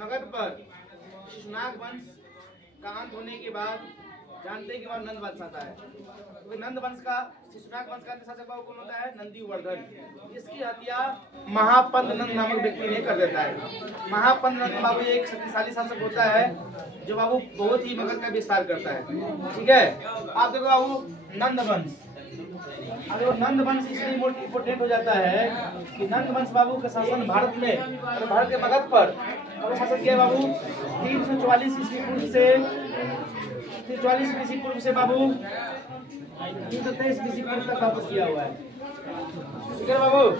मगध पर शिशुनाग वंश का अंत होने के बाद जानते हैं कि वह नंद वंश आता है। तो नंद वंश का शिशुनाग वंश का शासक बाबू कौन होता है? नंदीवर्धन। इसकी हत्या महापद्म नंद नामक व्यक्ति ने कर देता है। महापद्म नंद बाबू एक शक्तिशाली शासक होता है जो बाबू बहुत ही मगध का विस्तार करता है। ठीक है, आप देखो बाबू नंद वंश। अगर नंद वंश इसलिए इम्पोर्टेंट हो जाता है कि नंद वंश बाबू का शासन भारत में, भारत के मगध पर शासन किया बाबू 344 ईस्वी पूर्व से 344 ईस्वी पूर्व से बाबू 323 ईस्वी पूर्व तक वापस किया हुआ है। ठीक है बाबू,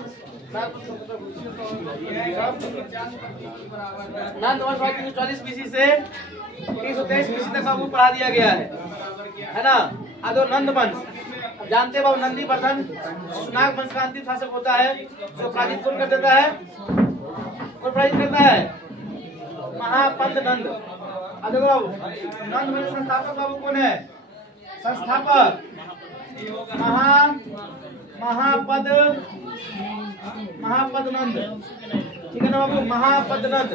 नंद वंश 344 ईस्वी से 323 ईस्वी तक बाबू पढ़ा दिया गया है ना। अगर नंद वंश जानते बाबू नंदीवर्धन शिशुनाग वंश का अंतिम शासक होता है जो पराजित कौन कर देता है? कौन पराजित करता है? महापद्म नंद। अगर बाबू नंद वंश संस्थापक बाबू कौन है? संस्थापक महापद्म नंद। ठीक है ना बाबू, महापद्म नंद।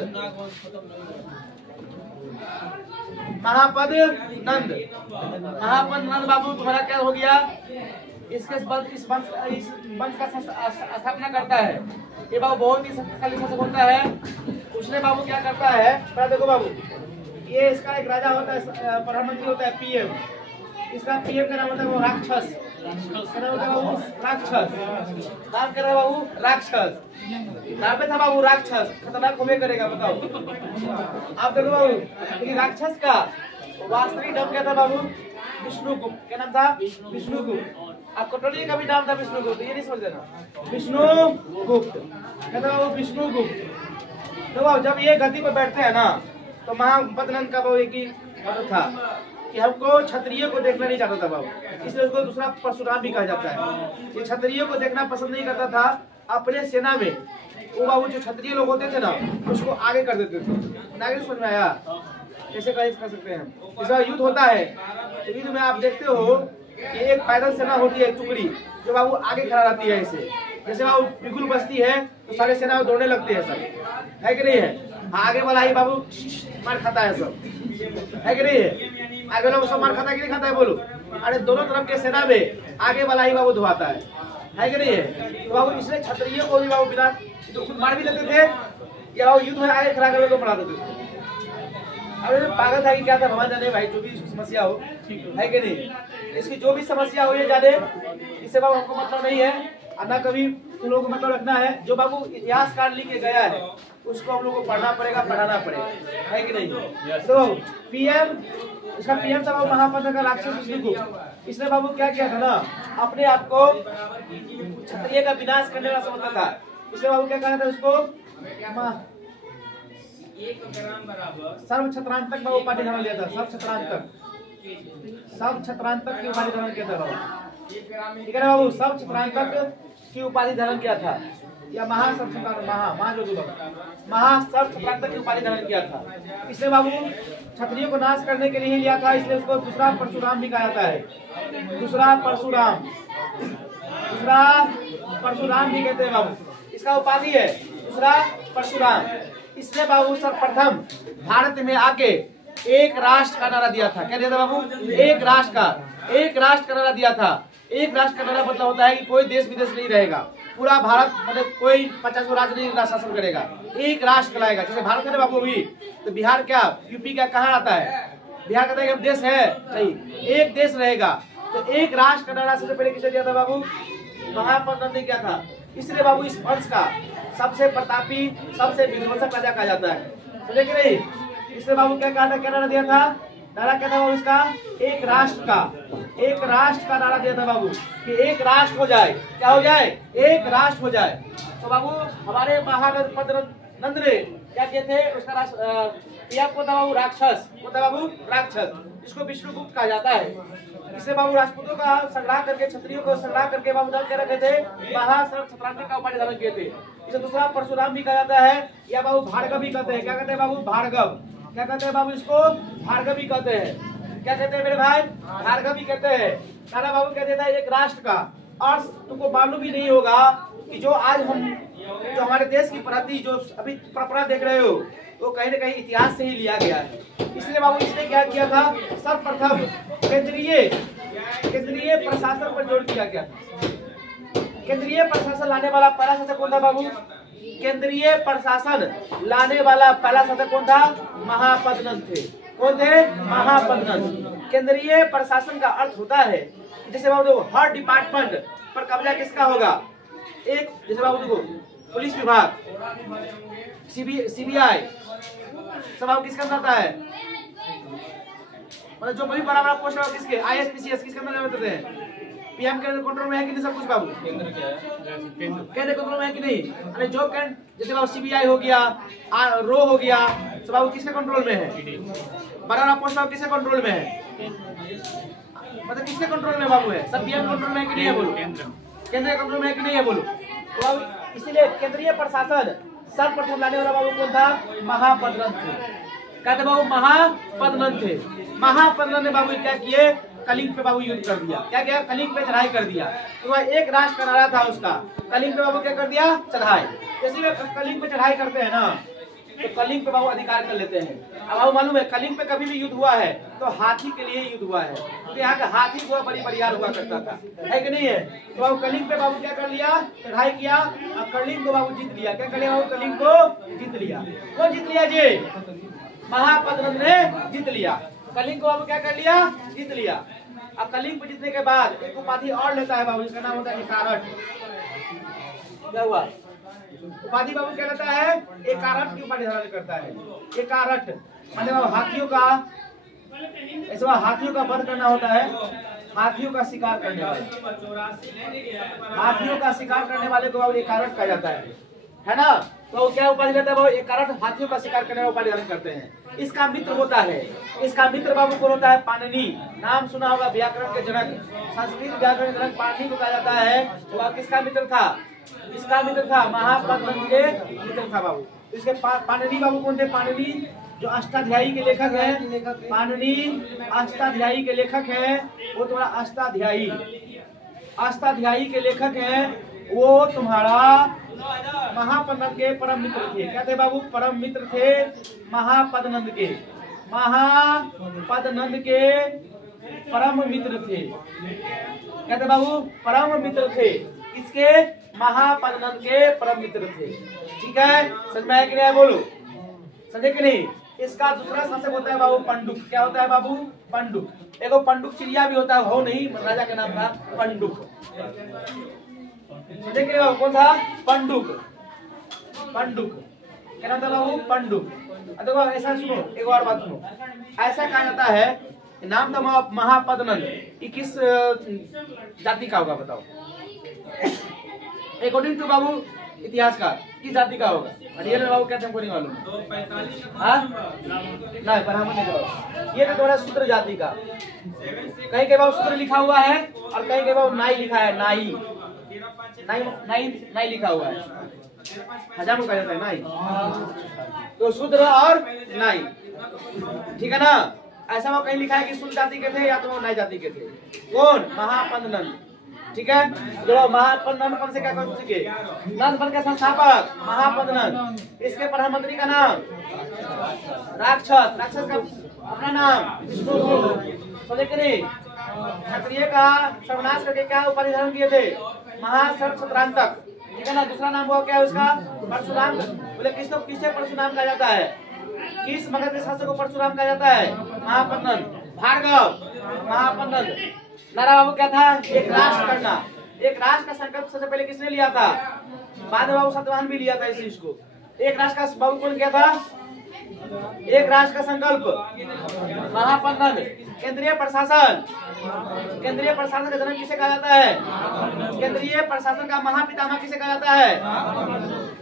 महापद्म नंद बाबू तुम्हारा क्या हो गया? इस वंश का स्थापना करता है। ये बाबू बहुत ही शक्तिशाली शासक होता है। उसने बाबू क्या करता है? देखो बाबू, ये इसका एक राजा होता है, प्रधानमंत्री होता है पीएम। इसका पीएम का नाम होता है वो राक्षस। राक्षस नाम कर रहा है बाबू, राक्षस नाम पे था बाबू, राक्षस खतरनाक होमे करेगा। बताओ आप देखो बाबू, लेकिन राक्षस का वास्तविक नाम क्या था बाबू? विष्णुगुप्त। क्या नाम था? विष्णुगुप्त। आप कटोरिया का भी नाम था विष्णुगुप्त, ये नहीं समझ देना। विष्णुगुप्त क्या था बाबू? विष्णुगुप्त। तो बाबू जब ये गद्दी पर बैठते हैं ना, तो महापद्म नंद का बाबू एक ही था कि हमको क्षत्रिय को देखना नहीं चाहता था बाबू, इसलिए उसको दूसरा परशुराम भी कहा जाता है। ये क्षत्रिय को देखना पसंद नहीं करता था। अपने सेना में वो बाबू जो क्षत्रिय लोग होते थे ना, उसको आगे कर देते थे। नागरिक समझ में आया? कैसे कर सकते हैं? जैसा युद्ध होता है तो युद्ध में आप देखते हो कि एक पैदल सेना होती है, टुकड़ी जो बाबू आगे खड़ा रहती है। ऐसे जैसे बाबू बिगुल बजती है तो सारे सेना दौड़ने लगते हैं, सब है कि नहीं है? आगे वाला ही बाबू मार खाता है, सब है कि नहीं है? आगे वाला सब मार खाता है कि नहीं खाता है? बोलो। अरे दोनों तरफ के सेना में आगे वाला ही बाबू धुआता है कि नहीं है? तो बाबू इसलिए क्षत्रिय को भी बाबू बिना तो खुद मार भी देते थे या बाबू युद्ध में आगे खड़ा करके तो पढ़ा देते थे। अरे पागल था कि क्या था भगवान जाने भाई, जो भी समस्या हो है कि नहीं, इसकी जो भी समस्या हो ये जाने, इससे बाबू हमको मतलब नहीं है। ना कभी तुम लोगों को मतलब रखना है। जो बाबू इतिहासकार लिख के गया है उसको हम लोग को पढ़ना पड़ेगा, पढ़ाना पड़ेगा, है कि नहीं? तो पीएम, इसका पीएम था बाबू महापद्म का राक्षस विष्णुगुप्त। इसने बाबू क्या किया था ना, अपने आप को क्षत्रिय का विनाश करने वाला समझता था। इसलिए बाबू क्या कहा था उसको? सर्व छत्रांतक बाबू उपाधि धारण लिया था। सब छत्रांतक की उपाधि धारण किया था बाबू। ठीक है ना बाबू, सब छत्रांतक की उपाधि धारण किया था, या महा सब छत्रांतक की उपाधि धारण किया था। इसलिए बाबू क्षत्रियों को नाश करने के लिए लिया था, इसलिए उसको दूसरा परशुराम भी कहा जाता है। दूसरा परशुराम भी कहते हैं बाबू। इसका उपाधि है दूसरा परशुराम। इसने बाबू सर्वप्रथम भारत में आके एक राष्ट्र का नारा दिया था। क्या दिया था बाबू? एक राष्ट्र का नारा दिया था। एक राष्ट्र का नारा मतलब होता है कि कोई देश विदेश नहीं रहेगा, पूरा भारत मतलब कोई 50 राज्य नहीं शासन करेगा, एक राष्ट्र लाएगा। जैसे भारत है बाबू अभी, तो बिहार क्या, यूपी क्या कहाँ आता है? बिहार कहता है कि देश है नहीं, एक देश रहेगा। तो एक राष्ट्र का नारा सबसे पहले किसने दिया था बाबू? महापद्म ने किया था। इसलिए बाबू इस वंश का सबसे प्रतापी, सबसे विध्वंसक राजा कहा जाता है, समझे कि नहीं? इसलिए बाबू क्या कहा था, क्या नारा दिया था? नारा क्या था बाबू इसका? एक राष्ट्र का नारा दिया था बाबू कि एक राष्ट्र हो जाए। क्या हो जाए? एक राष्ट्र हो जाए। तो बाबू हमारे महापद्म नंद ने क्या किए थे? उसका राष्ट्र को था बाबू राक्षस, इसको विष्णुगुप्त कहा जाता है। इससे बाबू राजपूतों का संग्रह करके, क्षत्रियों को संग्रह करके बाबू दल के रखे थे, महाक्षत्रांतक का उपाधि धारण किए थे। इसे दूसरा परशुराम भी कहा जाता है, या बाबू भार्गव भी कहते हैं। क्या कहते हैं बाबू? भार्गव। क्या कहते हैं बाबू इसको? भार्गव भी कहते हैं। क्या कहते हैं मेरे भाई? भार्गव भी कहते हैं। नारा बाबू कहते था एक राष्ट्र का, और तुमको मालूम भी नहीं होगा कि जो आज हम जो हमारे देश की प्रति जो अभी परंपरा देख रहे हो वो कहीं न कहीं इतिहास से ही लिया गया है। इसलिए बाबू इसने क्या किया था, सर्वप्रथम केंद्रीय प्रशासन पर जोर दिया गया था। केंद्रीय प्रशासन लाने वाला पहला शासक कौन था बाबू? केंद्रीय प्रशासन लाने वाला पहला शासक कौन था? महापद्मनंद थे। कौन थे? महापद्मनंद। केंद्रीय प्रशासन का अर्थ होता है जैसे बाबू देखो हर डिपार्टमेंट पर कब्जा किसका होगा? एक जैसे बाबू देखो पुलिस विभाग, सीबीआई सब बाबू किसका अंदर आता है? मतलब जो भी बड़ा बड़ा पोस्ट है किसके? आईएएस पीसीएस किसके अंदर होते हैं? पीएम के कंट्रोल में है कि नहीं सब कुछ बाबू? केंद्र कंट्रोल में है कि नहीं? अरे जो जैसे बाबू सीबीआई हो गया, रो हो गया, सब बाबू किसके कंट्रोल में है? बड़ा बड़ा पोस्ट बाबू किसके कंट्रोल में है? मतलब किसके कंट्रोल में बाबू है? सब पीएम कंट्रोल में है कि नहीं है बोलो? केंद्र कंट्रोल में है कि नहीं है बोलो? तो बाबू इसीलिए केंद्रीय प्रशासन सर्वप्रथम लाने वाला बाबू कौन था? महापद्मनंद थे। कहते बाबू महापद्मनंद थे। महापद्मनंद ने बाबू क्या किए? कलिंग पे बाबू युद्ध कर दिया। क्या किया? कलिंग पे चढ़ाई कर दिया। तो वह एक राष्ट्र का नारा था उसका, कलिंग पे बाबू क्या कर दिया? चढ़ाई। जैसे वे कलिंग पे चढ़ाई करते हैं ना तो कलिंग पे बाबू अधिकार कर लेते हैं। अब आपको मालूम है कलिंग पे कभी भी युद्ध हुआ है तो हाथी के लिए युद्ध हुआ है, तो यहाँ का हाथी हुआ बड़ी परिवार हुआ करता था, है कि नहीं है? तो बाबू कलिंग पे बाबू क्या कर लिया? चढ़ाई किया और कलिंग को बाबू जीत लिया। क्या कर लिया बाबू? कलिंग को जीत लिया। कौन जीत लिया जी? महापद्मनंद ने जीत लिया। कलिंग को बाबू क्या कर लिया? जीत लिया। अब कलिंग को जीतने के बाद एक उपाधि और लेता है बाबू, जिसका नाम होता है एकारट। क्या हुआ? उपाधि बाबू क्या लेता है? एकारट की उपाधि धारण करता है। एकारट मतलब हाथियों का, ऐसे हाथियों का वध करना होता है, हाथियों का शिकार करने वाले, हाथियों का शिकार करने वाले को बाबू एकारट कहा जाता है ना? तो क्या उपाधि लेता है बाबू? एकारट हाथियों का शिकार करने वाला उपाधि धारण करते हैं। इसका मित्र होता है, इसका मित्र बाबू कौन होता है? पाणिनि। नाम सुना होगा, व्याकरण के जनक, संस्कृत व्याकरण के जनक पाणिनि को कहा जाता है। तो किसका मित्र था? इसका मित्र था महापद्मनंद के मित्र था बाबू। इसके पाणिनि बाबू कौन थे? पाणिनि जो अष्टाध्यायी के लेखक है, पाणिनि अष्टाध्यायी के लेखक है, वो तुम्हारा अष्टाध्यायी के लेखक है, वो तुम्हारा महापद्मनंद के परम मित्र थे। क्या थे बाबू? परम मित्र थे महापद्मनंद के। महापद्मनंद के परम मित्र थे। क्या थे बाबू? परम मित्र थे। किसके? महापद्मनंद के परम मित्र थे। ठीक है, समझ में आया कि नहीं बोलो? समझे कि नहीं? इसका दूसरा शासक होता है बाबू पंडुक। क्या होता है बाबू? पंडुक। एगो पंडुक चिड़िया भी होता है, हो नहीं राजा का नाम था पंडुक। समझे कि नहीं बाबू? कौन था? पंडुक। पंडुक क्या नाम था बाबू? पंडुक। देखो ऐसा सुनो, एक और बात सुनो, ऐसा कहा जाता है नाम था महापद्मनंद, ये किस जाति का होगा बताओ? अकॉर्डिंग टू बाबू इतिहासकार किस जाति का होगा? रियल बाबू कहते हमको नहीं मालूम। नहीं ब्राह्मण नहीं होगा, ये तो थोड़ा शूद्र जाति का। कहीं के बाबू शूद्र लिखा हुआ है और कहीं के बाबू नाई लिखा है। नाई नाई लिखा हुआ है, हजार में कहा जाता है नाई। तो शूद्र और नाई, ठीक है ना? ऐसा वो कहीं लिखा है कि शूद्र जाति के थे या तो वो नाई जाति के थे। कौन? महापद्मनंद। ठीक है, जो महापद्मनंद पद से क्या कर चुके? नंद पद के संस्थापक महापद्मनंद। इसके प्रधानमंत्री का नाम राक्षस। राक्षस का अपना नाम समझे कि नहीं? क्षत्रिय का सर्वनाश करके क्या उपाधि धारण किए थे? महासर्वक्षत्रांतक। ठीक है ना? दूसरा नाम हुआ क्या है उसका? परशुराम। बोले किसे परशुराम कहा जाता है? किस मगध के शासक को परशुराम कहा जाता है? महापद्मनंद। भार्गव महापद्मनंद। नारा बाबू क्या था? एक राष्ट्र करना। एक राष्ट्र का संकल्प सबसे पहले किसने लिया था? बाद में बाबू सतवाहन भी लिया था इस चीज को। एक राष्ट्र का बाबू कौन किया था? एक राष्ट्र का संकल्प महापद्मनंद। केंद्रीय प्रशासन, केंद्रीय प्रशासन का जन्म किसे कहा जाता है? केंद्रीय प्रशासन का महापितामह किसे कहा जाता है?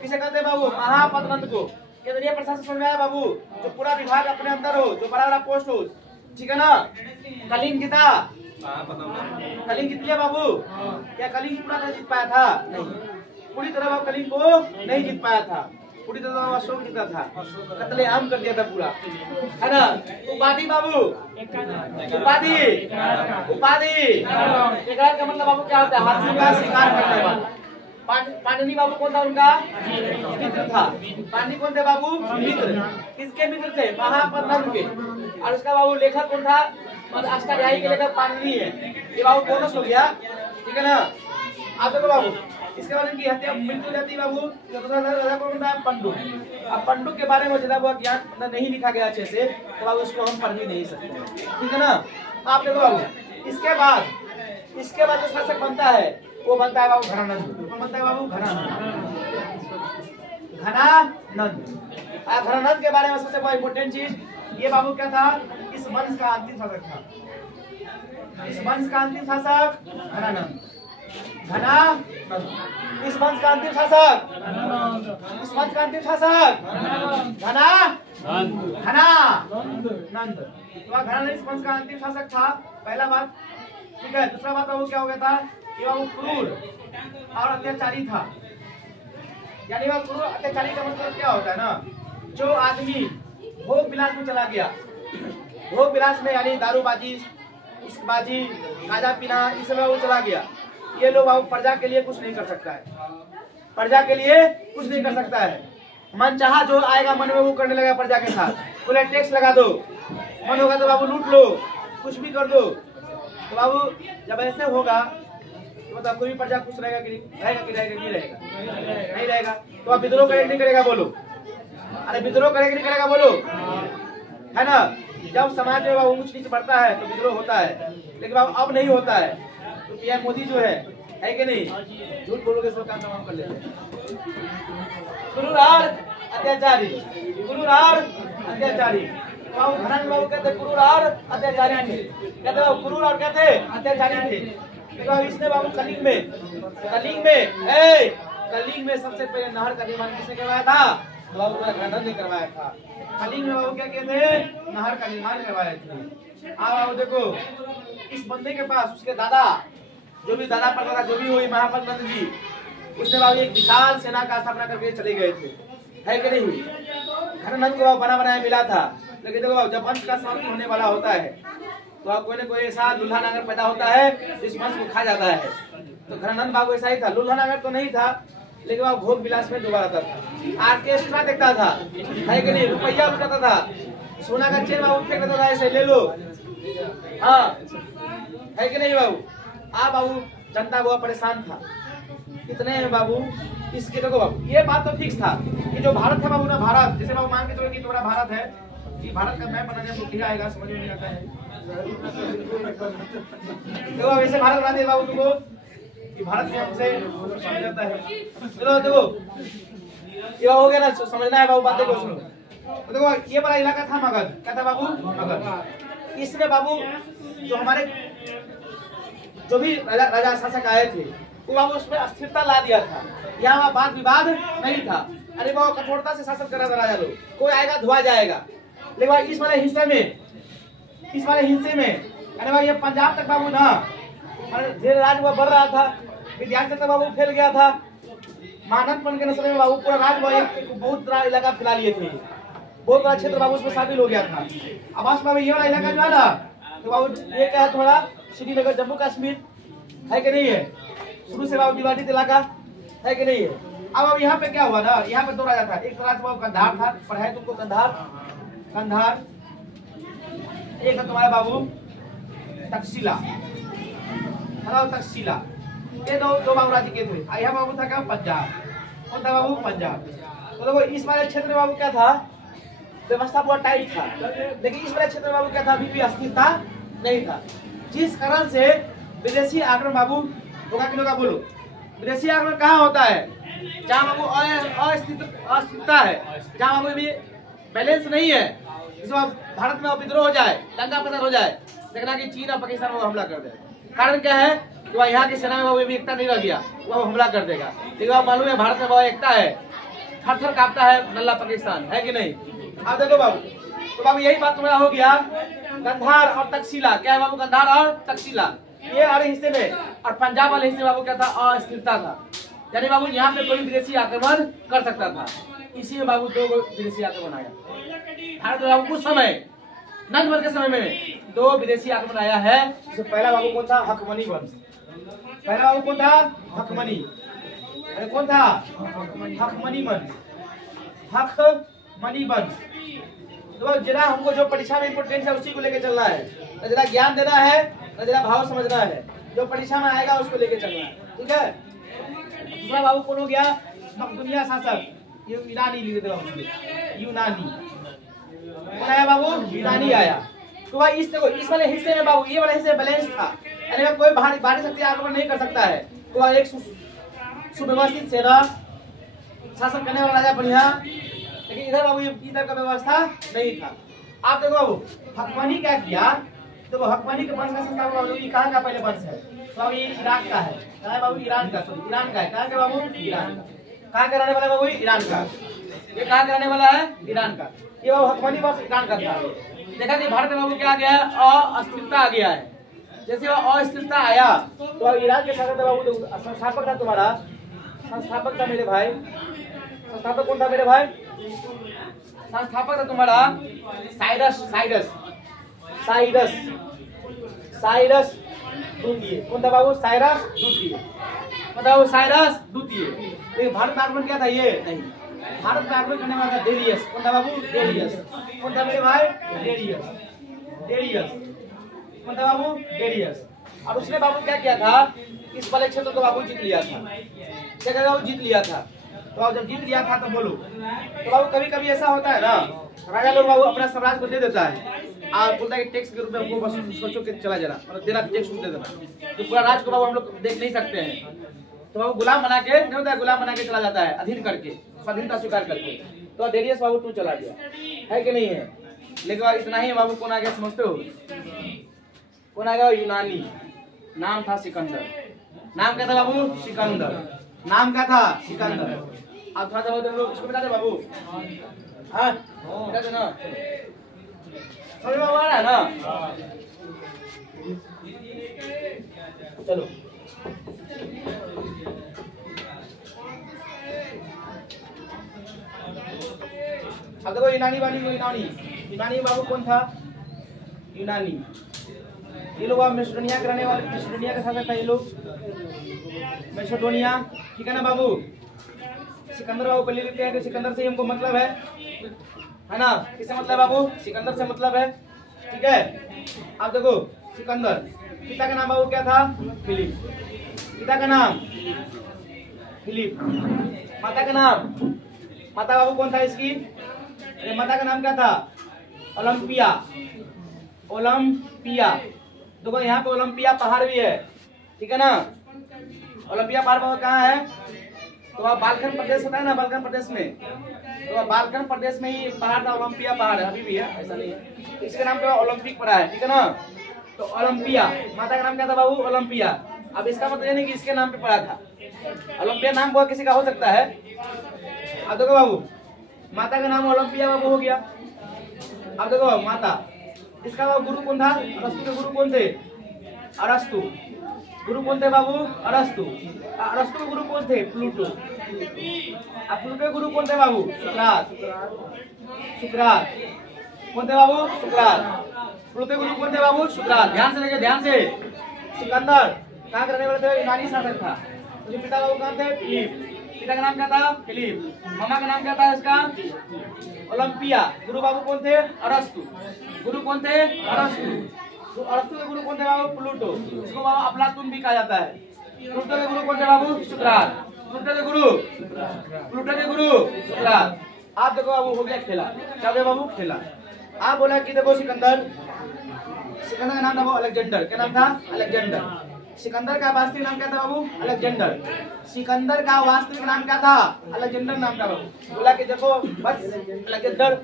किसे कहते हैं बाबू? महापद्मनंद को। केंद्रीय प्रशासन समझ में आया बाबू? जो पूरा विभाग अपने अंदर हो, जो बड़ा बड़ा पोस्ट हो, ठीक है ना? कलिंग जीता, कलिंग जीत लिया बाबू। क्या कलिंग पूरा तरह जीत पाया था? नहीं, पूरी तरह कलिंग को नहीं जीत पाया था। पूरी तरह अशोक जीता था, कत्ले आम कर दिया था पूरा, है ना? उपाधि बाबू, उपाधि उपाधि एकारट का मतलब बाबू क्या होता है? हाथी का शिकार करने वाला। पाणिनि बाबू कौन था उनका मित्र था। पाणिनि कौन थे बाबू? मित्र। किसके मित्र थे? महापद्म के। और उसका बाबू लेखक कौन था? अष्टाध्यायी के लेखक पाणिनि है। ये बाबू बोनस हो गया, ठीक है ना। आप देखो बाबू, इसके बाद इनकी हत्या मृत्यु जाती बाबू। राजा कौन था? पंडुक। अब पंडुक के बारे में ज्यादा वो ज्ञान नहीं लिखा गया अच्छे से, तो बाबू उसको हम पढ़ भी नहीं सकते, ठीक है ना। आप देखो बाबू, इसके बाद जो शासक बनता है वो बनता है बाबू घनानंद। कौन बनता है बाबू? घनानंद। घनानंद के बारे में सबसे बड़ा इंपॉर्टेंट चीज ये बाबू क्या था? इस वंश का अंतिम शासक था। इस वंश का अंतिम शासक घनानंद। इस वंश का अंतिम शासक, इस वंश का अंतिम शासक घनानंद। तो घनानंद इस वंश का अंतिम शासक था, पहला बात, ठीक है। दूसरा बात वो क्या हो गया था? ये वो क्रूर और अत्याचारी था। यानी वो क्रूर अत्याचारी का मतलब क्या होता है ना, जो आदमी भोग विलास में चला गया, भोग विलास में यानी दारूबाजी, इश्कबाजी, गांजा पीना, इस समय वो चला गया, ये लोग बाबू प्रजा के लिए कुछ नहीं कर सकता है। प्रजा के लिए कुछ नहीं कर सकता है। मन चाहा जो आएगा मन में वो करने लगा प्रजा के साथ। बोले टैक्स लगा दो, मन होगा तो बाबू लूट लो, कुछ भी कर दो। तो बाबू जब ऐसे होगा तो मतलब कोई प्रजा खुश रहेगा कि नहीं रहेगा? नहीं रहेगा। तो आप विद्रोह करेगा नहीं करेगा? बोलो। अरे विद्रोह करेगा नहीं करेगा? बोलो, है ना। जब समाज में बाबू ऊंच नीच बढ़ता है तो विद्रोह होता है, लेकिन बाबू अब नहीं होता है। तो पीएम मोदी जो है कि नहीं, झूठ बोलोगे सब काम तमाम कर लेते हैं। क्रूर और अत्याचारी, क्रूर और अत्याचारी। बाबू घनानंद बाबू कहते क्रूर और अत्याचारी थे, कहते बाबू क्रूर और कहते अत्याचारी थे। तो इसने बाबू कलिंग में सबसे पहले नहर का निर्माण किसने करवाया था? बाबू घनानंद ने करवाया था। कलिंग में बाबू क्या कहते हैं? नहर का निर्माण करवाए थे। आप देखो, इस बंदे के पास उसके दादा, जो भी दादा पड़ता था, जो भी हुई महापद्म जी, उसने बाबू एक विशाल सेना का स्थापना करके चले गए थे, है कि नहीं? घनानंद को बना बनाया मिला था। लेकिन देखो जब वंश का समाप्ति होने वाला होता है तो आप कोई न कोई ऐसा लुल्हा नागर पैदा होता है इस वंश को खा जाता है। तो घनानंद बाबू ऐसा ही था, लुल्हा नागर तो नहीं था, लेकिन वह भोग विलास में डूबा रहता था, आर्केस्ट्रा देखता था, है कि नहीं? रुपया उठाता था, सोना का चेन बाबू फेंक देता था, ऐसे ले लो, हाँ, है कि नहीं बाबू? बाबू जनता बहुत परेशान था। कितने हैं बाबू? इसके देखो बाबू, ये बात तो फिक्स था कि जो भारत है बाबू ना, भारत जैसे बाबू मान के चलो कि तुम्हारा भारत है, कि भारत का मैप बनाने में क्या आएगा समझ में नहीं आता है। देखो वैसे भारत बना दे बाबू तुमको कि भारत में हमसे समझ जाता है। चलो देखो ये हो गया ना, समझना है बाबू, बातें को सुनो। तो देखो ये बड़ा इलाका था मगध, क्या था बाबू? मगध। इसमें बाबू जो हमारे जो भी राजा शासक आए थे वो बाबू उसमें अस्थिरता ला दिया था। यहाँ वाद विवाद नहीं था, अरे वो कठोरता से शासन कर रहा था राजा लोग, कोई आएगा धुआ जाएगा। लेकिन इस वाले हिस्से में अरे भाई ये पंजाब तक बाबू ना धीरे राज वो बढ़ रहा था, विद्यार्थी तक बाबू फैल गया था। मानवपन के समय में बाबू पूरा राज बहुत बड़ा इलाका फैला लिए थे, बहुत बड़ा क्षेत्र बाबू उसमें शामिल हो गया था। अब आज बाबू ये वाला इलाका जो है ना, तो बाबू ये क्या है तुम्हारा? श्रीनगर, जम्मू कश्मीर, है कि नहीं है? शुरू से बाबू विवादित इलाका, है कि नहीं है? अब यहाँ पे क्या हुआ ना, यहाँ पे दो राजा था, एक राजा बाबू कंधार था, पर है तुमको कंधार, एक था तुम्हारा बाबू तक्षशिला, ये दो बाबू राज्य के थे। यहाँ बाबू था क्या? पंजाब। कौन था बाबू? पंजाब। तो देखो इस वाले क्षेत्र में बाबू क्या था? व्यवस्था बहुत टाइट था, लेकिन इस वाले क्षेत्र में बाबू क्या था? अभी भी अस्थिरता नहीं था, जिस कारण से विदेशी आक्रमण बाबू होगा कि होगा? बोलो, विदेशी आक्रमण कहाँ होता है? जहाँ बाबू अस्थिरता है, जहाँ बाबू भी बैलेंस नहीं है, जिसमें भारत में विद्रोह हो जाए, दंगा फसाद हो जाए, देखना कि चीन और पाकिस्तान वो हमला कर दे। कारण क्या है? तो यहाँ की सेना में वो एकता नहीं रह गया, वो हमला कर देगा। लेकिन आप मालूम है भारत में वो एकता है, थर कांपता है नल्ला पाकिस्तान, है कि नहीं? आप देखो बाबू, तो बाबू यही बात तुम्हारा हो गया कंधार और तक्षशिला। क्या है बाबू? कंधार और तक्षशिला, ये वाले हिस्से में, और पंजाब वाले हिस्से में बाबू क्या था? अस्थिरता था, यानी बाबू यहाँ पे कोई विदेशी आक्रमण कर सकता था। इसी में बाबू दो विदेशी आक्रमण आया भारत में। कुछ समय नंदवर के समय में दो विदेशी आक्रमण आया है। तो पहला बाबू कौन था? हकमनी वंश। पहला बाबू कौन था? हकमनी। अरे कौन था? हक मनी बन। तो जरा हमको जो परीक्षा में इम्पोर्टेंट है उसी को लेके चलना है, न जरा ज्ञान देना है न जरा भाव समझना है, जो परीक्षा में आएगा उसको लेके चलना है, ठीक है। दूसरा बाबू कौन हो गया? मकदूनिया शासक, ये यूनानी लिख देते हो, यूनानी कौन आया बाबू? यूनानी आया। तो भाई इस देखो इस वाले हिस्से में बाबू ये वाला हिस्से बैलेंस था, यानी कोई बाहरी शक्ति आक्रमण नहीं कर सकता है। तो एक सुव्यवस्थित सेना, शासन करने वाला राजा बढ़िया, लेकिन इधर बाबू इधर का व्यवस्था नहीं था। आप देखो बाबू हकमनी क्या किया? देखो हकमनी के वंश का संस्थापक बाबू ये कहाँ का पहले वंश है? तो ये इराक का है। कहाँ है बाबू? ईरान का। ईरान का है। कहाँ का बाबू? ईरान का। कहाँ का रहने वाला बाबू? ईरान का। ये कहाँ का रहने वाला है? ईरान का। ये बाबू हकमनी वंश ईरान का था। देखा कि भारत में बाबू क्या आ गया है? अस्थिरता आ गया है। जैसे वो अस्थिरता आया तो ईरान के शासक बाबू संस्थापक था तुम्हारा, संस्थापक था मेरे भाई, संस्थापक कौन था मेरे भाई? संस्थापक था तुम्हारा साइरस द्वितीय। कौन था बाबू? साइरस द्वितीय। बताओ साइरस द्वितीय। लेकिन भारत में आक्रमण क्या था? ये नहीं, भारत में आक्रमण करने वाला था डेरियस। कौन था बाबू? डेरियस। कौन था मेरे भाई? डेरियस। कौन था बाबू? डेरियस। और उसने बाबू क्या किया था? इस वाले क्षेत्र को बाबू जीत लिया था। क्या कहता बाबू? जीत लिया था। तो आप जब जीत लिया था तो बोलो, तो बाबू कभी कभी ऐसा होता है ना, राजा लोग बाबू अपना साम्राज्य को दे देता है, आप बोलता है कि टैक्स के रूप में हमको बस सोचो कि चला जाना, मतलब देना, टैक्स दे देना, तो पूरा राज को बाबू हम लोग देख नहीं सकते हैं। तो बाबू गुलाम बना के नहीं होता है, गुलाम बना के चला जाता है, अधीन करके, स्वाधीनता स्वीकार करके। तो डेरियस बाबू तू चला गया है कि नहीं है? लेकिन इतना ही बाबू कौन आ गया समझते हो? कौन आ गया? यूनानी। नाम था सिकंदर। नाम क्या था बाबू? सिकंदर। नाम क्या था? सिकंदर। आप थोड़ा सा लोग इसको बता दे बाबू, हाँ बता दे ना, समझ में आ रहा है ना? चलो अब देखो यूनानी वाली को, यूनानी बाबू कौन था? यूनानी। ये लोग मैसेडोनिया के रहने वाले, मैसेडोनिया का शासक था ये लोग, मैसेडोनिया, ठीक है ना बाबू? सिकंदर बाबू को ले लेते हैं कि सिकंदर से हमको मतलब है ना? किससे मतलब बाबू? सिकंदर से मतलब है, ठीक है। आप देखो सिकंदर, पिता का नाम बाबू क्या था? फिलिप। पिता का नाम फिलिप। माता का नाम, माता बाबू कौन था इसकी? अरे माता का नाम क्या था? ओलंपिया। ओलंपिया। देखो यहाँ पे ओलंपिया पहाड़ भी है, ठीक है ना? ओलंपिया पहाड़ बाबू कहाँ है? तो वह बालखन प्रदेश होता है ना, बालखन प्रदेश में, तो बालखन प्रदेश में ही पहाड़ था, ओलंपिया पहाड़ है, अभी भी है, ऐसा नहीं है। इसके नाम पे ओलंपिक पड़ा है, ठीक है ना? तो ओलंपिया, माता का नाम क्या था बाबू? ओलंपिया। अब इसका मतलब ये नहीं कि इसके नाम पे पड़ा था, ओलंपिया नाम हुआ किसी का हो सकता है। अब देखो बाबू माता का नाम ओलंपिया बाबू हो गया। अब देखो माता, इसका बाबू गुरु कौन था? अरस्तु के गुरु कौन थे? अरस्तु। गुरु कौन थे बाबू? अरस्तु। अरस्तु के गुरु कौन थे? प्लूटो। अब प्लूटो के गुरु कौन थे बाबू? सुकरात। सुकरात कौन थे बाबू? सुकरात। प्लूटो के गुरु कौन थे बाबू? सुकरात। ध्यान से देखिए, ध्यान से। सिकंदर कहाँ करने वाले थे? यूनानी शासक था। उसके पिता बाबू कहाँ थे? फिलिप। पिता का नाम क्या था? फिलिप। मामा का नाम क्या था इसका? ओलंपिया। गुरु बाबू कौन थे? अरस्तु। गुरु कौन थे? अरस्तु। तो अरस्तु के गुरु कौन थे बाबू? प्लूटो। इसको बाबू अफलातून भी कहा जाता है। प्लूटो के गुरु कौन थे बाबू? सुकरात। प्लूटो के गुरु, प्लूटो के गुरु सुकरात। आप देखो बाबू हो गया खेला, क्या हो गया बाबू? खेला। आप बोला कि देखो सिकंदर, सिकंदर का नाम था वो अलेक्जेंडर। क्या नाम था? अलेक्जेंडर। सिकंदर का वास्तविक नाम क्या था बाबू? अलेक्जेंडर। सिकंदर का वास्तविक नाम क्या था? अलेक्जेंडर नाम था बाबू। बोला कि देखो बस अलेक्जेंडर,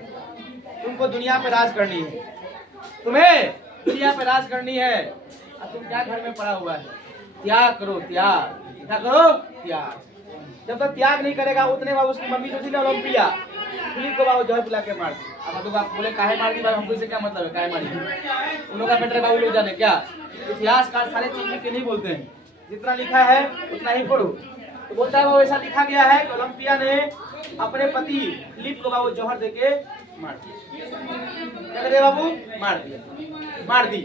तुमको दुनिया पे राज करनी है, तुम्हें दुनिया पे राज करनी है, और तुम क्या घर में पड़ा हुआ है? त्याग करो, त्याग। क्या करो? त्याग। जब तक त्याग नहीं करेगा उतने बाबू उसकी मम्मी जो थी ना ओलंपिया, फिलिप को बाबू जहर पिला के मार दी। अब तो आप बोले काहे मार दी? हमको इससे क्या मतलब है काहे मारी? उन लोग का मैटर बाबू लोग जाने क्या, इतिहासकार सारे चीज लिख के नहीं बोलते हैं, जितना लिखा है उतना ही पढ़ो। तो बोलता है वो ऐसा लिखा गया है कि ओलंपिया ने अपने पति फिलिप को बाबू जौहर देके मार दिया। क्या करे बाबू? मार दिया, मार दी,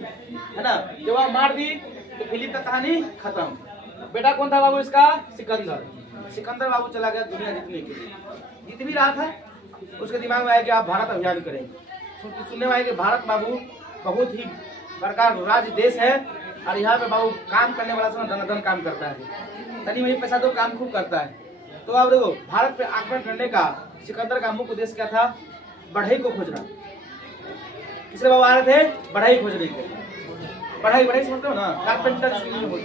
है ना? जब आप मार दी तो फिलिप का कहानी खत्म। बेटा कौन था बाबू इसका? सिकंदर। सिकंदर बाबू चला गया दुनिया जीतने के लिए। जीत भी रहा था, उसके दिमाग में आया कि आप भारत अभियान करेंगे। सुनने में आया कि भारत बाबू बहुत ही बड़का राज्य देश है और यहाँ पे बाबू काम करने वाला सब धनाधन काम करता है, तनी वही पैसा तो काम खूब करता है। तो अब देखो भारत पे आक्रमण करने का सिकंदर का मुख्य उद्देश्य क्या था? बढ़ई को खोजना। इसलिए बाबू आ रहे थे बढ़ई खोजने के लिए। बढ़ई बढ़ई समझते हो ना, कारपेंटर।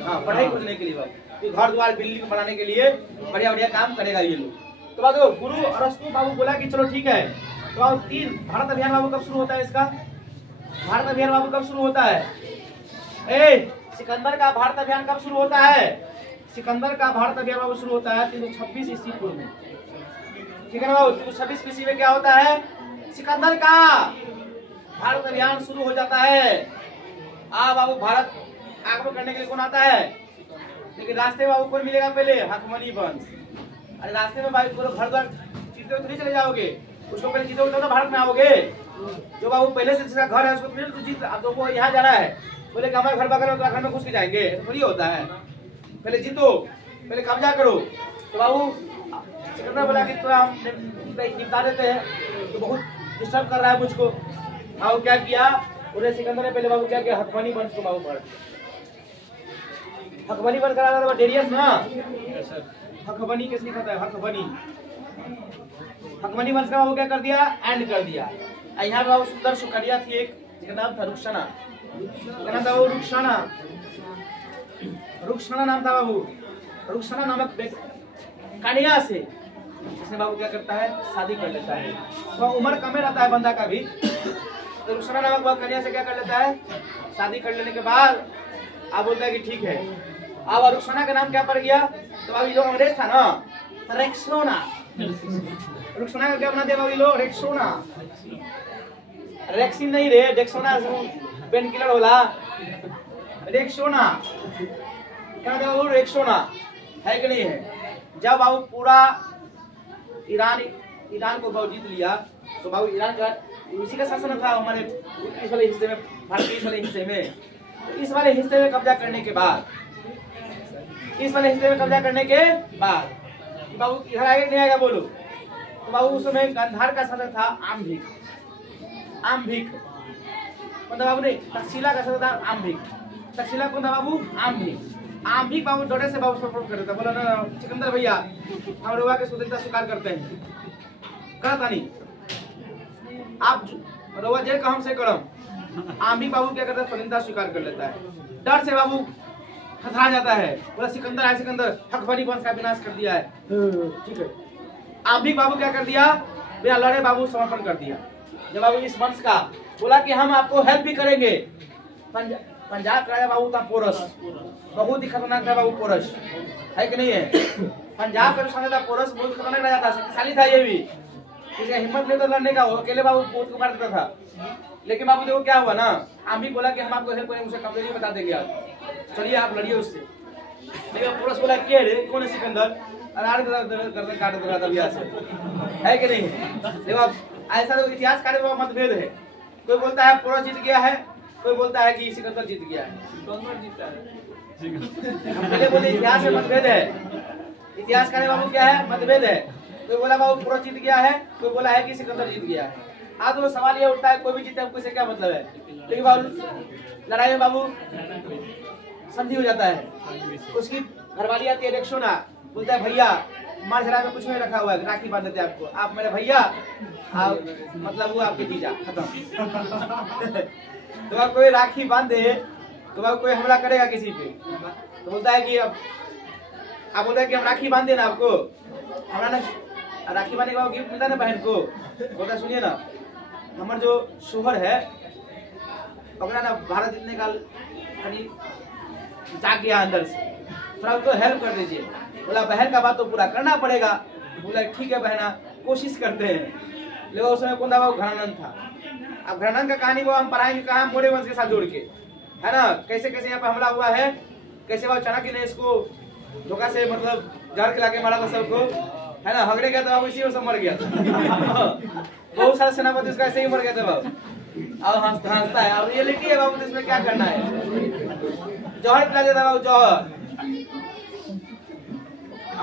हाँ, बढ़ई खोजने के लिए बाबू, घर द्वार बिल्डिंग बनाने के लिए बढ़िया बढ़िया काम करेगा ये लोग। तो बाबू गुरु अरस्तु बाबू बोला कि चलो ठीक है। तो बाबू भारत अभियान बाबू कब शुरू होता है इसका? भारत अभियान बाबू कब शुरू होता है? सिकंदर का भारत अभियान कब शुरू होता है? सिकंदर का भारत अभियान बाबू शुरू होता है 326 ईस्वी पूर्व में। ठीक है ना बाबू? 326 ईस्वी में क्या होता है? सिकंदर का भारत अभियान शुरू हो जाता है। बाबू भारत आक्रमण करने के लिए कौन आता है? लेकिन रास्ते में बाबू कौन मिलेगा? पहले हकमनी वंश। अरे रास्ते में भाई पूरा घर द्वार जीतते हुए तो नहीं चले जाओगे, उसको पहले जीतोगे तो ना भारत में आओगे। जो बाबू पहले से जिसका घर है उसको फिर तो जीत, अब तो वो यहाँ जाना है, बोले कि हमारे घर बगल में उत्तराखंड में घुस के जाएंगे, थोड़ी होता है। पहले जीतो, पहले कब्जा करो। तो बाबू सिकंदर बोला कि तो हम निपटा देते हैं, तो बहुत डिस्टर्ब कर रहा है मुझको। बाबू क्या किया? उन्हें सिकंदर ने पहले बाबू क्या किया? हकमनी वंश को बाबू बढ़ हकमनी वंश करा था डेरियस ना। हकमनी किसने खाता है? हकमनी हकमनी वंश का बाबू क्या कर दिया? एंड कर दिया। यहाँ पे बाबू सुंदर सुकन्या थी एक, जिसका नाम था रुक्साना। क्या नाम था बाबू? रुक्साना। रुक्साना नाम था बाबू। रुक्साना नामक कन्या से इसने बाबू क्या करता है? शादी कर लेता है। तो उम्र कम रहता है बंदा का भी, तो रुक्साना नामक कन्या से क्या कर लेता है? शादी कर लेने के बाद आप बोलता है कि ठीक है। अब रुक्साना का नाम क्या पड़ गया? तो बाबू जो अंग्रेज था ना, रेक्सोना। रुक्साना का क्या बना दिया बाबू लोग? रेक्सोना। रेक्सिन नहीं रे, डेक्सोना पेन किलर होला। रेक्सोना क्या था बाबू? रेक्सोना है कि नहीं है? जब बाबू पूरा ईरान को बाबू जीत लिया, तो बाबू ईरान का उसी का शासन था हमारे इस वाले हिस्से में, भारत के इस वाले हिस्से में। तो इस वाले हिस्से में कब्जा करने के बाद, बाबू इधर आएगा नहीं आएगा बोलो? तो बाबू उस समय गांधार का शासक था आम्भिक। मतलब बाबू नहीं, तक्षशिला का शासक था आम्भिक। तक्षशिला कौन था बाबू? आम्भिक बाबू डोरे से बाबू सपोर्ट कर देता, बोला ना सिकंदर भैया हम रोवा के स्वतंत्रता स्वीकार करते हैं। करता नहीं आप रोवा जे कहम से करम। आम्भिक बाबू क्या करता है? स्वतंत्रता स्वीकार कर लेता है। डर से बाबू खतरा जाता है, बोला सिकंदर है, सिकंदर हकमनी वंश का विनाश कर दिया है। ठीक है। आम्भिक बाबू क्या कर दिया? बिना लड़े बाबू समर्पण कर दिया। जब बाबू इस वंश का बोला कि हम आपको हेल्प भी करेंगे। पंजाब का राजा बाबू था पोरस, बहुत ही खतरनाक था बाबू पोरस, है कि नहीं है? पंजाब का जो शासक था पोरस बहुत खतरनाक राजा था, शक्तिशाली था ये भी। इसका हिम्मत नहीं था लड़ने का, वो अकेले बाबू पोत को मार देता था। लेकिन बाबू देखो क्या हुआ ना, आम्भिक बोला कि हम आपको हेल्प करेंगे, उसे कमजोरी बता देंगे, आप चलिए आप लड़िए उससे। लेकिन पोरस बोला क्या रे, कौन है सिकंदर? गर्दन काट देगा तब यहाँ से, है कि नहीं? देखो अब ऐसा तो इतिहासकार में मतभेद है। कोई बोलता है पोरस जीत गया है, कोई बोलता है कि सिकंदर जीत गया है। कौन जीता है? पहले बोले इतिहास में मतभेद है। इतिहासकार बाबू क्या है? मतभेद है। कोई बोला बाबू पोरस जीत गया है, कोई बोला है कि सिकंदर जीत गया है। आज तो सवाल ये उठता है कोई भी जीते हमको से क्या मतलब है? लेकिन बाबू लड़ाई में बाबू संधि हो जाता है। उसकी घरवाली आती है रेक्सोना, बोलता है भैया मार झरा में कुछ नहीं रखा हुआ है, राखी बांध देते आपको, आप मेरे भैया मतलब वो आपके जीजा, खत्म। तो अब कोई राखी बांध दे तो अब कोई हमला करेगा किसी पे, तो बोलता है कि अब आप बोलता है कि हम राखी बांध देना आपको, हमारा ना राखी बांधने के बाद गिफ्ट मिलता है ना बहन को। बोलता है सुनिए ना, हमारा जो शोहर है अपना ना भारत जीतने का कहीं जाग गया अंदर से, थोड़ा उसको हेल्प कर दीजिए। बोला बहन का बात तो पूरा करना पड़ेगा। बोला ठीक है बहना, कोशिश करते हैं। लेकिन उस समय कौन था? वो घनानंद था। अब घनानंद का कहानी वो हम पढ़ाएंगे कहाँ? मौर्य वंश के साथ जोड़ के, है ना? कैसे कैसे यहाँ पे हमला हुआ है, कैसे वो चाणक्य ने इसको धोखा से मतलब जहर खिला के मारा था सबको, है ना? हगड़े गया था इसी में सब मर गया था। बहुत सारे सेनापति उसका ऐसे ही मर गया था बाबू। अब हंसता है, अब रियलिटी है बाबू, इसमें क्या करना है? जौहर पिला देता बाबू, जौहर।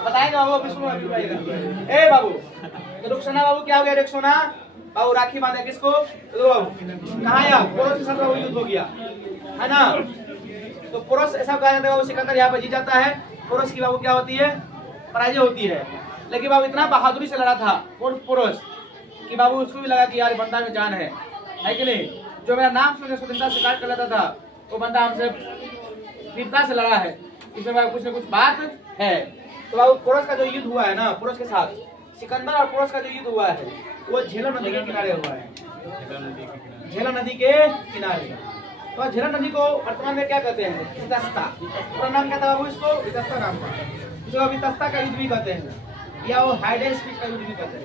बताएंगे बाबू, अभी सुनो अभी भाई। ए बाबू, तो रुखसाना बाबू क्या हो गया? रुखसाना बाबू राखी बांधे किसको? तो बाबू कहाँ आया? पोरस के साथ बाबू युद्ध हो गया है ना। तो पोरस ऐसा कहा जाता है बाबू, सिकंदर यहाँ पे जीत जाता है, पोरस की बाबू क्या होती है? पराजय होती है। लेकिन बाबू इतना बहादुरी से लड़ा था पोरस कि बाबू उसको भी लगा कि यार बंदा में जान है कि नहीं। जो मेरा नाम सुनकर स्वतंत्रता स्वीकार कर लेता था, वो बंदा हमसे वीरता से लड़ा है, इसमें बाबू कुछ न कुछ बात है। तो बाबू पोरस का जो युद्ध हुआ है ना, पोरस के साथ सिकंदर और पोरस का जो युद्ध हुआ है, वो झेलम नदी के किनारे हुआ है। झेलम नदी के किनारे। तो झेलम नदी को वर्तमान में क्या कहते हैं? वितस्ता। पूरा नाम क्या था बाबू इसको? वितस्ता नाम था। इसको वितस्ता का युद्ध भी कहते हैं, या वो हाइडे स्पीच का युद्ध भी कहते हैं।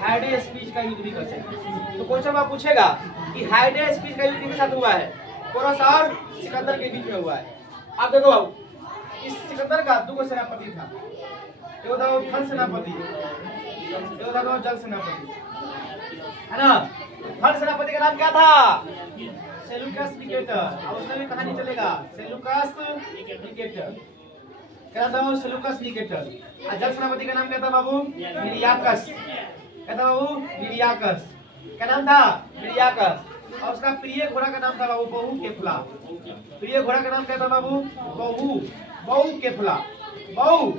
हाइडे स्पीच का युद्ध भी कहते हैं। तो क्वेश्चन आप पूछेगा कि हाइडे स्पीच का युद्ध किसके साथ हुआ है? पोरस और सिकंदर के बीच में हुआ है। आप देखो बाबू, इस सिकंदर का दो सेनापति था, एक था थल सेनापति, एक था जल सेनापति, है ना। थल सेनापति का नाम क्या था? सेलूकस निकेटर। अब उसका भी कहानी चलेगा, सेलूकस निकेटर। क्या था? सेलूकस निकेटर। और जल सेनापति का नाम क्या था बाबू? निरियाकस। क्या था बाबू? निरियाकस। क्या नाम था? निरियाकस। और उसका प्रिय घोड़ा का नाम था बाबू बहु केफला। प्रिय घोड़ा का नाम क्या था बाबू? बहु केफला। बहु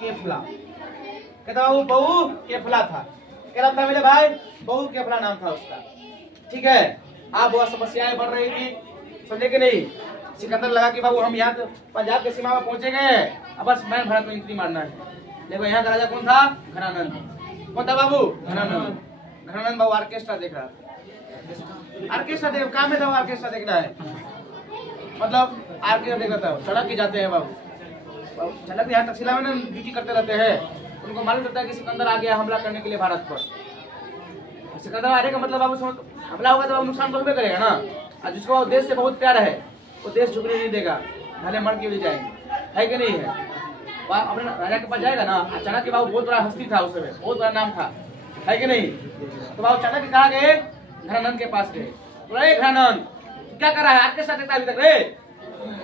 केफला। क्या था बाबू? बहु केफला था। क्या नाम था मेरे भाई? बहु केफला नाम था उसका। ठीक है। आप बहुत समस्याएं बढ़ रही थी, समझे कि नहीं। सिकंदर लगा कि बाबू हम यहाँ पंजाब के सीमा में पहुंचे गए, अब बस मैं भारत में एंट्री मारना है। देखो यहाँ का राजा कौन था? घनानंद। कौन था बाबू? घनानंद। घनानंद बाबू ऑर्केस्ट्रा देख रहा था। ऑर्केस्ट्रा देख काम में था, ऑर्केस्ट्रा देखना है, मतलब ऑर्केस्ट्रा देख रहा था। सड़क के जाते हैं बाबू, सड़क यहाँ तकसीला में ड्यूटी करते रहते हैं। उनको मालूम चलता है कि सिकंदर आ गया हमला करने के लिए भारत पर। सिकंदर आने का मतलब बाबू हमला होगा तो नुकसान तो करेगा ना। और जिसको देश से बहुत प्यार है वो देश झुकने नहीं देगा, भले मर के भी जाएंगे, है कि नहीं है। अपने राजा के पास जाएगा ना। अचानक के बाबू बहुत बड़ा हस्ती था उस समय, बहुत बड़ा नाम था, है कि नहीं। तो बाबू अचानक कहा गए? घनानंद के पास गए। बोला घनानंद क्या कर रहा है? आपके साथ देखता अभी तक रे,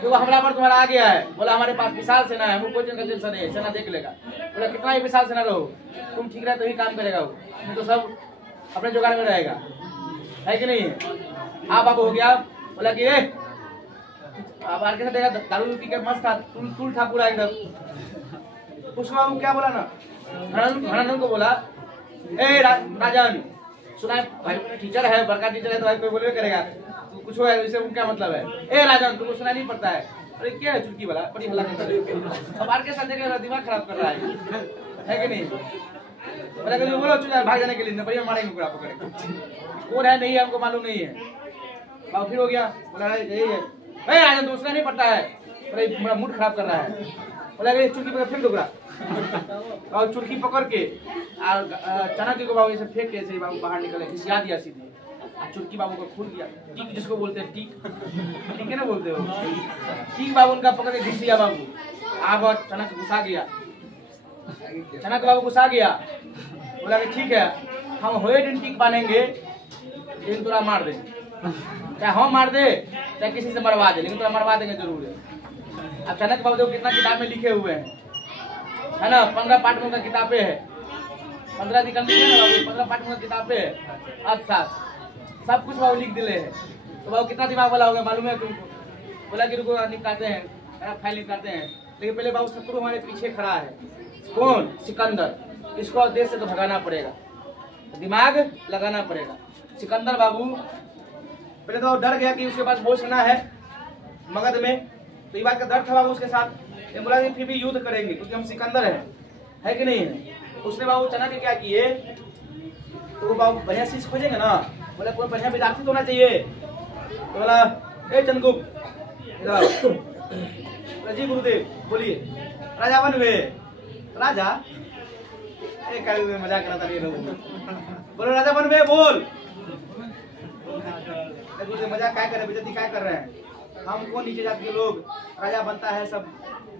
तो हमला पर तुम्हारा आ गया है। बोला हमारे पास विशाल सेना है, हमको कोई टेंशन नहीं है, सेना देख लेगा। बोला कितना ही विशाल सेना रहो, तुम ठीक रहे तभी काम करेगा वो, तो सब अपने जुगाड़ में रहेगा, है कि नहीं है। आप हो गया। बोला कि आप आर के साथ देखा दारू पी के मस्त था, तुल था पूरा एकदम। उसको बाबू क्या बोला ना, घनानंद को बोला ए राजन सुना है भाई टीचर है, बड़का टीचर है तो भाई कोई बोलवे करेगा, तो कुछ है इससे क्या मतलब है? ए राजन तुमको सुना नहीं पड़ता है? अरे क्या है चुटकी वाला, बड़ी हल्ला कर रहा है, अब आर के साथ देखा दिमाग खराब कर रहा है कि नहीं। बोला कि बोलो चुना भाग जाने के लिए बढ़िया मारेंगे पूरा पकड़ के, कौन है नहीं है हमको मालूम नहीं है। और फिर हो गया। बोला यही है भाई राजन तो सुना नहीं पड़ता है, मेरा मूड खराब कर रहा है। बोला चुटकी पकड़ फिर डुकरा और चुटकी पकड़ के चाणक्य को बाबू ऐसे फेंक के ऐसे बाबू बाहर निकले, घिसिया दिया सीधे। चुटकी बाबू को खोल दिया, टीक जिसको बोलते हैं टीक, ठीक है ना बोलते हो, टीक बाबू उनका पकड़ के घिस दिया बाबू। आग और चाणक्य घुसा गया, चाणक्य बाबू घुसा गया। बोला कि ठीक है हम होए दिन टीक बांधेंगे लेकिन तुरा मार दे, चाहे हम मार दे चाहे किसी से मरवा दे, लेकिन तुरा मरवा देंगे जरूर है। अब चाणक्य बाबू देखो कितना किताब में लिखे हुए हैं, है ना, 15 पाठ में किताबें है, 15 निकलती है ना बाबू, 15 पाठ में किताबें है, अर्थशास्त्र सब कुछ बाबू लिख दिले है। तो बाबू कितना दिमाग वाला होगा मालूम है तुमको। बोला कि रुको निकालते हैं, फाइल निकालते हैं, लेकिन पहले बाबू शत्रु हमारे पीछे खड़ा है, कौन? सिकंदर। इसको देश से तो भगाना पड़ेगा, दिमाग लगाना पड़ेगा। सिकंदर बाबू पहले तो डर गया कि उसके पास बहुत सेना है मगध में, तो ये बात का डर था बाबू उसके साथ। ये बोला कि फिर भी युद्ध करेंगे क्योंकि हम सिकंदर है कि नहीं है। उसने बाबू चाणक्य क्या किए, तो वो बाबू बढ़िया चीज खोजेंगे ना, बोला कोई बढ़िया विद्यार्थी तो होना चाहिए। तो बोला ए चंद्रगुप्त जी गुरुदेव बोलिए, राजा बनवे। राजा मजाक करता नहीं, बोलो राजा बनवे बोल। मजाक क्या कर रहे, बेइज्जती क्या कर रहे हैं? हम कौन नीचे जात के लोग, राजा बनता है सब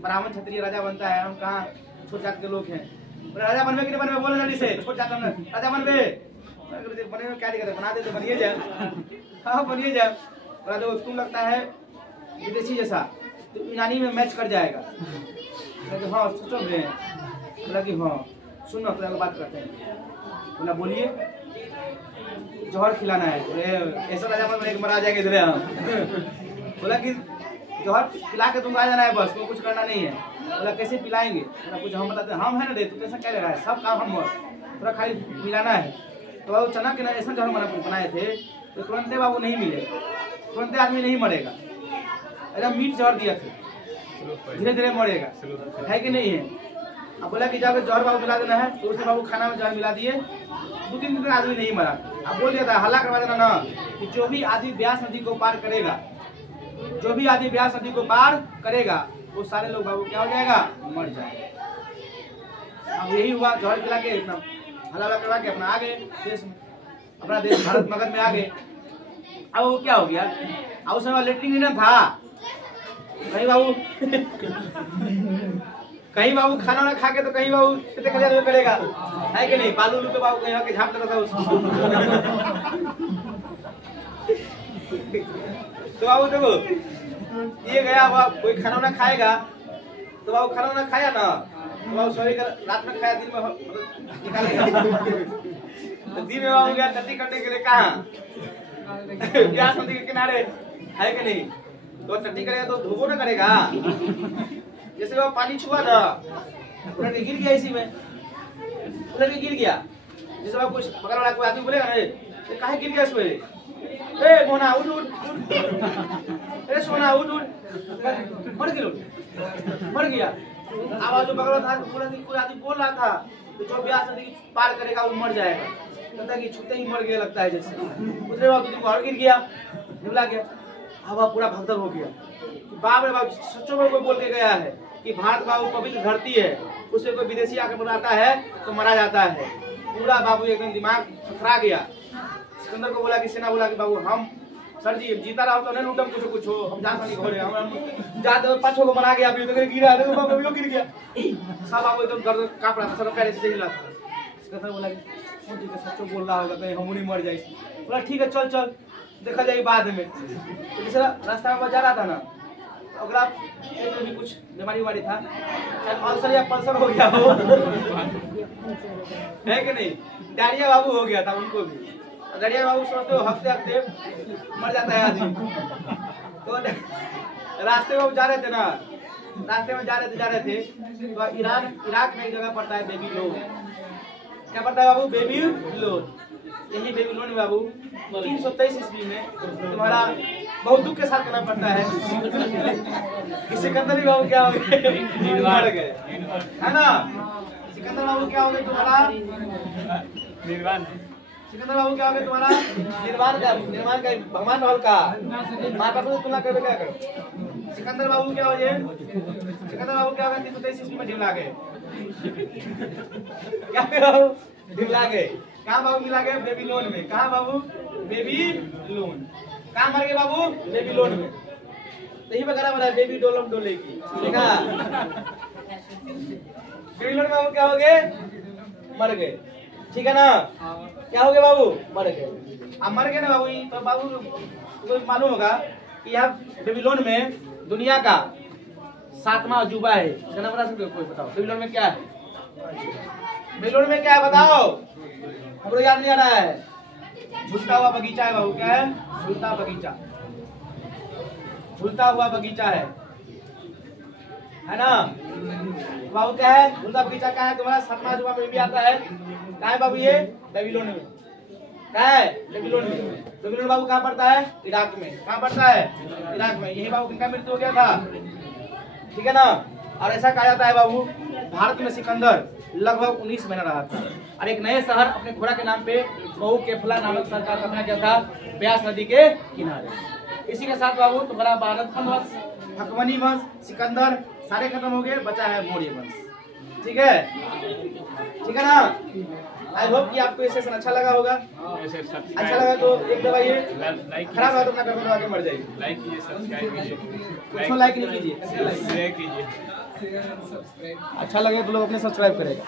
ब्राह्मण क्षत्रिय राजा बनता है, हम कहाँ छोट जात के लोग हैं। राजा बनवे कि नहीं बनवे, बोलो जल्दी से, छोट जात राजा बनवे। बने में क्या दिक्कत है, बना दे तो बनिए जाए, हाँ बनिए जाए। बोला जो तुम लगता है विदेशी जैसा, तो यूनानी में मैच कर जाएगा। हाँ सोचो बोला कि हाँ सुनो तो एक बात करते हैं। बोला बोलिए। जौहर खिलाना है। ऐसा राजा में एक मरा जाएगा इधर हम। बोला कि जौहर पिला के तुम आ जाना है बस, वो कुछ करना नहीं है। बोला कैसे पिलाएंगे? बोला कुछ हम बताते हैं। हम है ना रे, तू कैसा कह रहा है, सब काम हम थोड़ा खाली पिलाना है। तो बाबू चना के ना ऐसा जौहर बनाए थे तो तुरंत बाबू नहीं मिलेगा, तुरंत आदमी नहीं मरेगा। एकदम मीठ जौहर दिया थे, धीरे धीरे मरेगा, है कि नहीं है? अब बोला कि जाकर जौहर बाबू मिला देना है, तो उसने बाबू खाना में जौहर मिला दिए। 2-3 दिन आदमी नहीं मरा। अब बोल दिया था हल्ला करवा देना ना कि जो भी आदमी ब्यास नदी को पार करेगा, जो भी आदमी ब्यास नदी को पार करेगा वो सारे लोग बाबू क्या हो जाएगा, मर जाएगा। अब यही हुआ, जौहर खिला के इतना हल्ला करवा के अपना आ गए देश में, अपना देश भारत मगध में आ गए। अब वो क्या हो गया, अब उस समय लेटरिन नहीं था कहीं बाबू कहीं बाबू खाना ना खा के तो कहीं बाबू कितने खजा करेगा, है कि नहीं? बालू के बाबू कहीं आके झाँप देता था उसको। तो बाबू देखो ये गया, कोई खाना ना खाएगा तो बाबू खाना ना खाया ना तो बाबू सभी रात में खाया, दिन में निकालेगा। तो दिन में बाबू गया टट्टी करने के लिए कहाँ, ब्यास नदी के किनारे, है कि नहीं? तो टट्टी करेगा तो धोबो ना करेगा। जैसे वो पानी छुआ ना उधर के गिर गया, इसी में उधर के गिर गया। जैसे वो कुछ बगल वाला कोई आदमी बोलेगा ना ये काहे गिर गया इसमें, ए मोना उठ उठ, ए सोना उठ उठ, मर गया। आवाज जो बगल था पूरा कोई आदमी बोल रहा था तो जो ब्यास नदी पार करेगा वो मर जाएगा, लगता कि छूते ही मर गया लगता है जैसे। उतरे बाद दूसरी और गिर गया, निकला गया। हवा पूरा भगदड़ हो गया। बाप रे बाप, सच्चों में कोई बोल के गया है कि भारत बाबू पवित्र धरती है, उसे कोई विदेशी आके बनाता है तो मरा जाता है। पूरा बाबू एकदम दिमाग खतरा गया। सिकंदर को बोला कि सेना बोला कि बाबू हम सर जी जीता रहा तो नहीं लूटम कुछ कुछ हो, हम जात नहीं घोड़े, हम जाते 5 को मरा गया, अभी तो गिरा है, बाबू अभी गिर गया। सब बाबू एकदम दर्द कांप रहा था, सब पैर से हिला था। सिकंदर बोला कि ठीक है सच्चो बोल रहा होगा कहीं हम नहीं मर जाए। बोला ठीक है चल चल देखा जाए बाद में। तो दूसरा रास्ता में जा रहा था ना, अगर आप भी कुछ बीमारी वारी था, शायद अल्सर या पल्सर हो गया हो, है कि नहीं? डायरिया बाबू हो गया था उनको भी। डायरिया बाबू सोचते हो हफ्ते हफ्ते मर जाता है आदमी। तो रास्ते में जा रहे थे ना, रास्ते में जा रहे थे तो इराक में एक जगह पड़ता है बेबीलोन। क्या पड़ता है बाबू? बेबीलोन। यही बेबीलोन में बाबू 323 ईस्वी में तुम्हारा बहुत दुख के साथ करना पड़ता है। सिकंदर बाबू क्या हो गए, मर गए, है ना? सिकंदर बाबू क्या हो गए तुम्हारा निर्वाण। सिकंदर बाबू क्या हो गए तुम्हारा निर्वाण का भगवान रहल का माँ बाप को तुलना करके क्या करो। सिकंदर बाबू क्या हो गए, सिकंदर बाबू क्या हो गए 323 ईस्वी में ढिमला गए। क्या करो ढिमला गए। कहाँ बाबू मिला गए? बेबीलोन में। कहाँ बाबू? बेबीलोन। कहाँ मर गए बाबू? बेबीलोन में। तो यही वगैरह बना बेबी डोलम डोले की, देखा? बेबीलोन में बाबू क्या हो गए? मर गए, ठीक है ना? क्या हो गए बाबू? मर गए। अब मर गए ना बाबू, तो बाबू को मालूम होगा कि यहाँ बेबीलोन में दुनिया का 7वां अजूबा है। बता सकते हो? कोई बताओ बेबीलोन में क्या है? बेबीलोन में क्या है बताओ? हमको याद नहीं आ रहा है। झूलता हुआ बगीचा है बाबू। क्या है? झूलता बगीचा, झूलता हुआ बगीचा है ना बाबू? क्या है झूलता बगीचा? क्या है तुम्हारा 7वां अजूबा में भी आता है। कहाँ है बाबू? ये बेबीलोन में। क्या है? बेबीलोन में। बेबीलोन बाबू कहाँ पड़ता है? इराक में। कहाँ पड़ता है? इराक में। यही बाबू किनका मृत्यु हो गया था, ठीक है ना? और ऐसा कहा जाता है बाबू भारत में सिकंदर लगभग 19 महीना रहा था और एक नए शहर अपने घोड़ा के नाम पे बहु केफला नामक शहर का स्थापना किया था ब्यास नदी के किनारे। इसी के साथ बाबू तुम्हारा भारत वंश, हकमनी वंश, सिकंदर सारे खत्म हो गए, बचा है मौर्य वंश। ठीक है, ठीक है ना? आई होप कि आपको ये सेशन अच्छा लगा होगा। अच्छा लगा तो एक दबाइए, खराब लगा तो अपना कर आगे मर जाइए। लाइक कीजिए, सब्सक्राइब कीजिए, कुछ लाइक नहीं कीजिए, शेयर कीजिए। अच्छा लगे तो लोग अपने सब्सक्राइब करेगा।